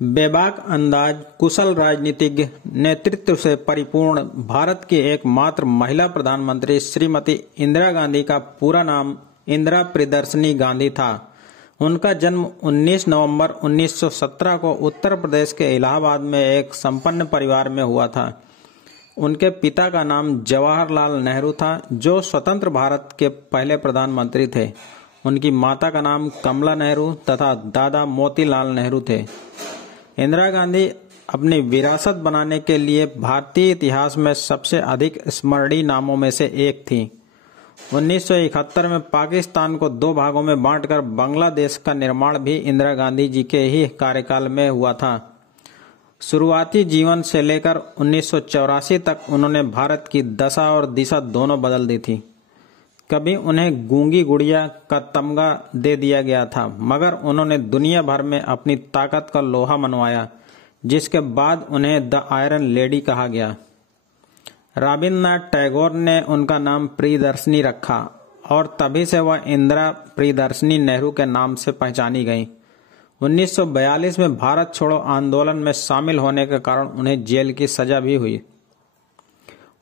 बेबाक अंदाज, कुशल राजनीतिज्ञ, नेतृत्व से परिपूर्ण भारत की एकमात्र महिला प्रधानमंत्री श्रीमती इंदिरा गांधी का पूरा नाम इंदिरा प्रियदर्शिनी गांधी था। उनका जन्म 19 नवंबर 1917 को उत्तर प्रदेश के इलाहाबाद में एक संपन्न परिवार में हुआ था। उनके पिता का नाम जवाहरलाल नेहरू था, जो स्वतंत्र भारत के पहले प्रधानमंत्री थे। उनकी माता का नाम कमला नेहरू तथा दादा मोतीलाल नेहरू थे। इंदिरा गांधी अपनी विरासत बनाने के लिए भारतीय इतिहास में सबसे अधिक स्मरणीय नामों में से एक थी। 1971 में पाकिस्तान को दो भागों में बांटकर बांग्लादेश का निर्माण भी इंदिरा गांधी जी के ही कार्यकाल में हुआ था। शुरुआती जीवन से लेकर 1984 तक उन्होंने भारत की दशा और दिशा दोनों बदल दी थी। कभी उन्हें गूंगी गुड़िया का तमगा दे दिया गया था, मगर उन्होंने दुनिया भर में अपनी ताकत का लोहा मनवाया, जिसके बाद उन्हें द आयरन लेडी कहा गया। रविन्द्रनाथ टैगोर ने उनका नाम प्रियदर्शिनी रखा और तभी से वह इंदिरा प्रियदर्शिनी नेहरू के नाम से पहचानी गई। 1942 में भारत छोड़ो आंदोलन में शामिल होने के कारण उन्हें जेल की सजा भी हुई।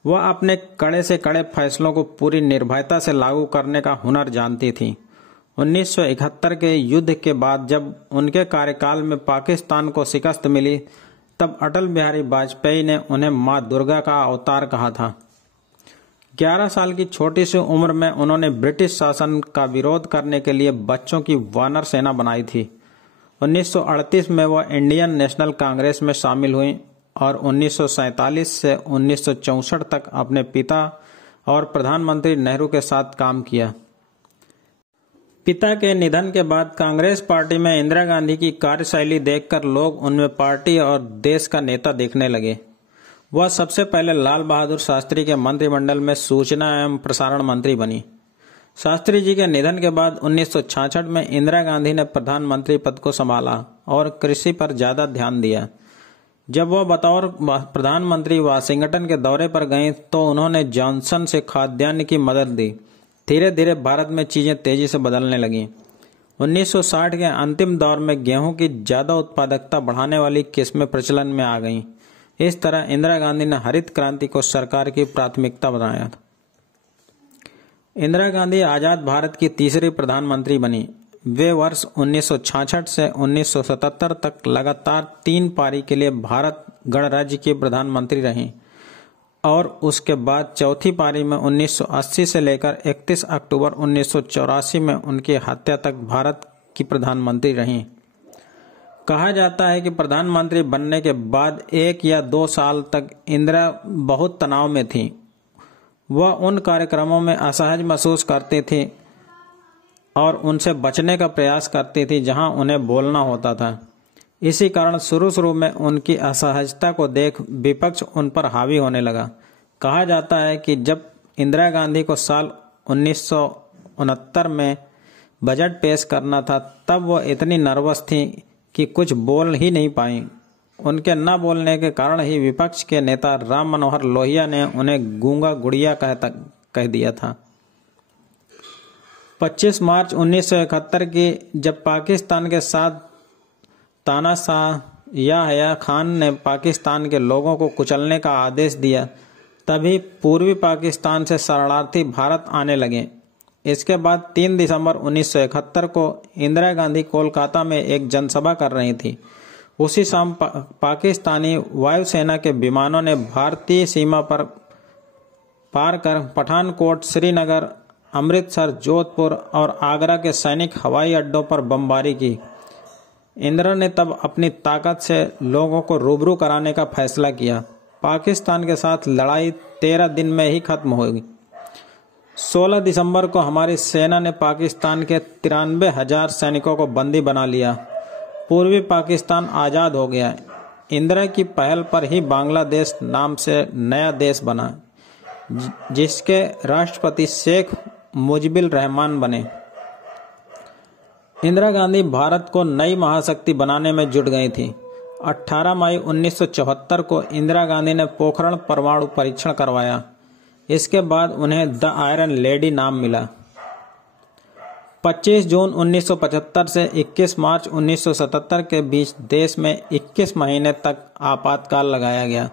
वह अपने कड़े से कड़े फैसलों को पूरी निर्भयता से लागू करने का हुनर जानती थी। 1971 के युद्ध के बाद जब उनके कार्यकाल में पाकिस्तान को शिकस्त मिली, तब अटल बिहारी वाजपेयी ने उन्हें मां दुर्गा का अवतार कहा था। 11 साल की छोटी सी उम्र में उन्होंने ब्रिटिश शासन का विरोध करने के लिए बच्चों की वानर सेना बनाई थी। 1938 में वह इंडियन नेशनल कांग्रेस में शामिल हुई और 1947 से 1964 तक अपने पिता और प्रधानमंत्री नेहरू के साथ काम किया। पिता के निधन के बाद कांग्रेस पार्टी में इंदिरा गांधी की कार्यशैली देखकर लोग उनमें पार्टी और देश का नेता देखने लगे। वह सबसे पहले लाल बहादुर शास्त्री के मंत्रिमंडल में सूचना एवं प्रसारण मंत्री बनी। शास्त्री जी के निधन के बाद 1966 में इंदिरा गांधी ने प्रधानमंत्री पद को संभाला और कृषि पर ज्यादा ध्यान दिया। जब वह बतौर प्रधानमंत्री वाशिंगटन के दौरे पर गए तो उन्होंने जॉनसन से खाद्यान्न की मदद दी। धीरे धीरे भारत में चीजें तेजी से बदलने लगीं। 1960 के अंतिम दौर में गेहूं की ज्यादा उत्पादकता बढ़ाने वाली किस्में प्रचलन में आ गईं। इस तरह इंदिरा गांधी ने हरित क्रांति को सरकार की प्राथमिकता बनाया। इंदिरा गांधी आजाद भारत की तीसरी प्रधानमंत्री बनी। वे वर्ष 1966 से 1977 तक लगातार 3 पारी के लिए भारत गणराज्य की प्रधानमंत्री रहीं और उसके बाद चौथी पारी में 1980 से लेकर 31 अक्टूबर 1984 में उनकी हत्या तक भारत की प्रधानमंत्री रहीं। कहा जाता है कि प्रधानमंत्री बनने के बाद 1 या 2 साल तक इंदिरा बहुत तनाव में थीं। वह उन कार्यक्रमों में असहज महसूस करती थी और उनसे बचने का प्रयास करती थी जहां उन्हें बोलना होता था। इसी कारण शुरू में उनकी असहजता को देख विपक्ष उन पर हावी होने लगा। कहा जाता है कि जब इंदिरा गांधी को साल 1969 में बजट पेश करना था, तब वह इतनी नर्वस थी कि कुछ बोल ही नहीं पाई। उनके न बोलने के कारण ही विपक्ष के नेता राम मनोहर लोहिया ने उन्हें गूंगा गुड़िया कह दिया था। 25 मार्च 1971 की जब पाकिस्तान के साथ तानाशाह याह्या खान ने पाकिस्तान के लोगों को कुचलने का आदेश दिया, तभी पूर्वी पाकिस्तान से शरणार्थी भारत आने लगे। इसके बाद 3 दिसंबर 1971 को इंदिरा गांधी कोलकाता में एक जनसभा कर रही थी। उसी शाम पाकिस्तानी वायुसेना के विमानों ने भारतीय सीमा पर पार कर पठानकोट, श्रीनगर, अमृतसर, जोधपुर और आगरा के सैनिक हवाई अड्डों पर बमबारी की। इंदिरा ने तब अपनी ताकत से लोगों को रूबरू कराने का फैसला किया। पाकिस्तान के साथ लड़ाई 13 दिन में ही खत्म होगी। 16 दिसंबर को हमारी सेना ने पाकिस्तान के 93,000 सैनिकों को बंदी बना लिया। पूर्वी पाकिस्तान आज़ाद हो गया। इंदिरा की पहल पर ही बांग्लादेश नाम से नया देश बना, जिसके राष्ट्रपति शेख मुजिबुर रहमान बने। इंदिरा गांधी भारत को नई महाशक्ति बनाने में जुट गई थी। 18 मई 1974 को इंदिरा गांधी ने पोखरण परमाणु परीक्षण करवाया। इसके बाद उन्हें द आयरन लेडी नाम मिला। 25 जून 1975 से 21 मार्च 1977 के बीच देश में 21 महीने तक आपातकाल लगाया गया।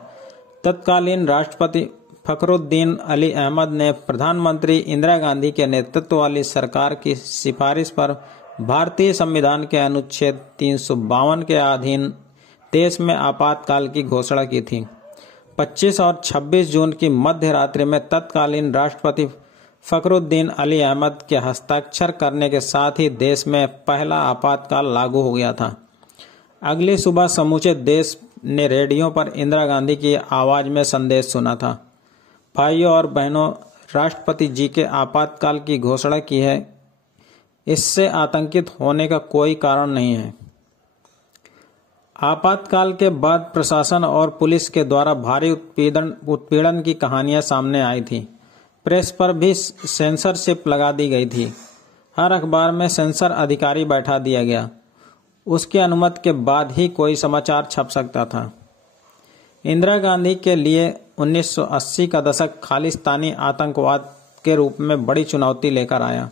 तत्कालीन राष्ट्रपति फखरुद्दीन अली अहमद ने प्रधानमंत्री इंदिरा गांधी के नेतृत्व वाली सरकार की सिफारिश पर भारतीय संविधान के अनुच्छेद 352 के अधीन देश में आपातकाल की घोषणा की थी। 25 और 26 जून की मध्य रात्रि में तत्कालीन राष्ट्रपति फखरुद्दीन अली अहमद के हस्ताक्षर करने के साथ ही देश में पहला आपातकाल लागू हो गया था। अगली सुबह समूचे देश ने रेडियो पर इंदिरा गांधी की आवाज में संदेश सुना था। भाइयों और बहनों, राष्ट्रपति जी के आपातकाल की घोषणा की है, इससे आतंकित होने का कोई कारण नहीं है। आपातकाल के बाद प्रशासन और पुलिस के द्वारा भारी उत्पीड़न की कहानियां सामने आई थी। प्रेस पर भी सेंसरशिप लगा दी गई थी। हर अखबार में सेंसर अधिकारी बैठा दिया गया। उसकी अनुमति के बाद ही कोई समाचार छप सकता था। इंदिरा गांधी के लिए 1980 का दशक खालिस्तानी आतंकवाद के रूप में बड़ी चुनौती लेकर आया।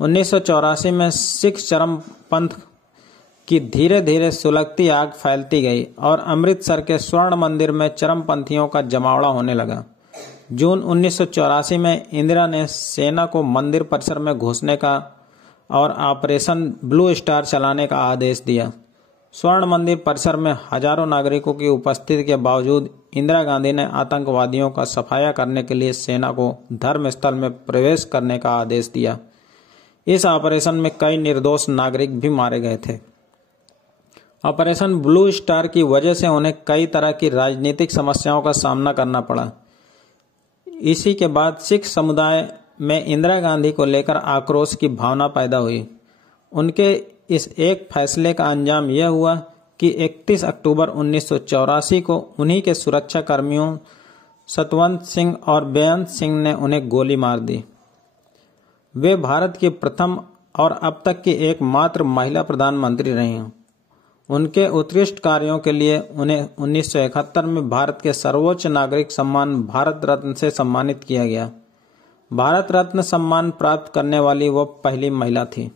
1984 में सिख चरमपंथ की धीरे धीरे सुलगती आग फैलती गई और अमृतसर के स्वर्ण मंदिर में चरमपंथियों का जमावड़ा होने लगा। जून 1984 में इंदिरा ने सेना को मंदिर परिसर में घुसने का और ऑपरेशन ब्लू स्टार चलाने का आदेश दिया। स्वर्ण मंदिर परिसर में हजारों नागरिकों की उपस्थिति के बावजूद इंदिरा गांधी ने आतंकवादियों का सफाया करने के लिए सेना को धर्मस्थल में प्रवेश करने का आदेश दिया। इस ऑपरेशन में कई निर्दोष नागरिक भी मारे गए थे। ऑपरेशन ब्लू स्टार की वजह से उन्हें कई तरह की राजनीतिक समस्याओं का सामना करना पड़ा। इसी के बाद सिख समुदाय में इंदिरा गांधी को लेकर आक्रोश की भावना पैदा हुई। उनके इस एक फैसले का अंजाम यह हुआ कि 31 अक्टूबर 1984 को उन्हीं के सुरक्षा कर्मियों सतवंत सिंह और बेअंत सिंह ने उन्हें गोली मार दी। वे भारत की प्रथम और अब तक की एकमात्र महिला प्रधानमंत्री रही। उनके उत्कृष्ट कार्यों के लिए उन्हें 1971 में भारत के सर्वोच्च नागरिक सम्मान भारत रत्न से सम्मानित किया गया। भारत रत्न सम्मान प्राप्त करने वाली वो पहली महिला थी।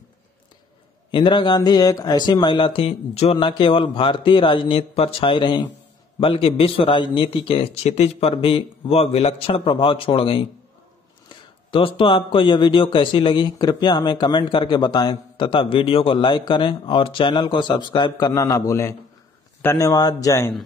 इंदिरा गांधी एक ऐसी महिला थी जो न केवल भारतीय राजनीति पर छाई रहीं, बल्कि विश्व राजनीति के क्षितिज पर भी वह विलक्षण प्रभाव छोड़ गईं। दोस्तों, आपको यह वीडियो कैसी लगी कृपया हमें कमेंट करके बताएं तथा वीडियो को लाइक करें और चैनल को सब्सक्राइब करना ना भूलें। धन्यवाद। जय हिंद।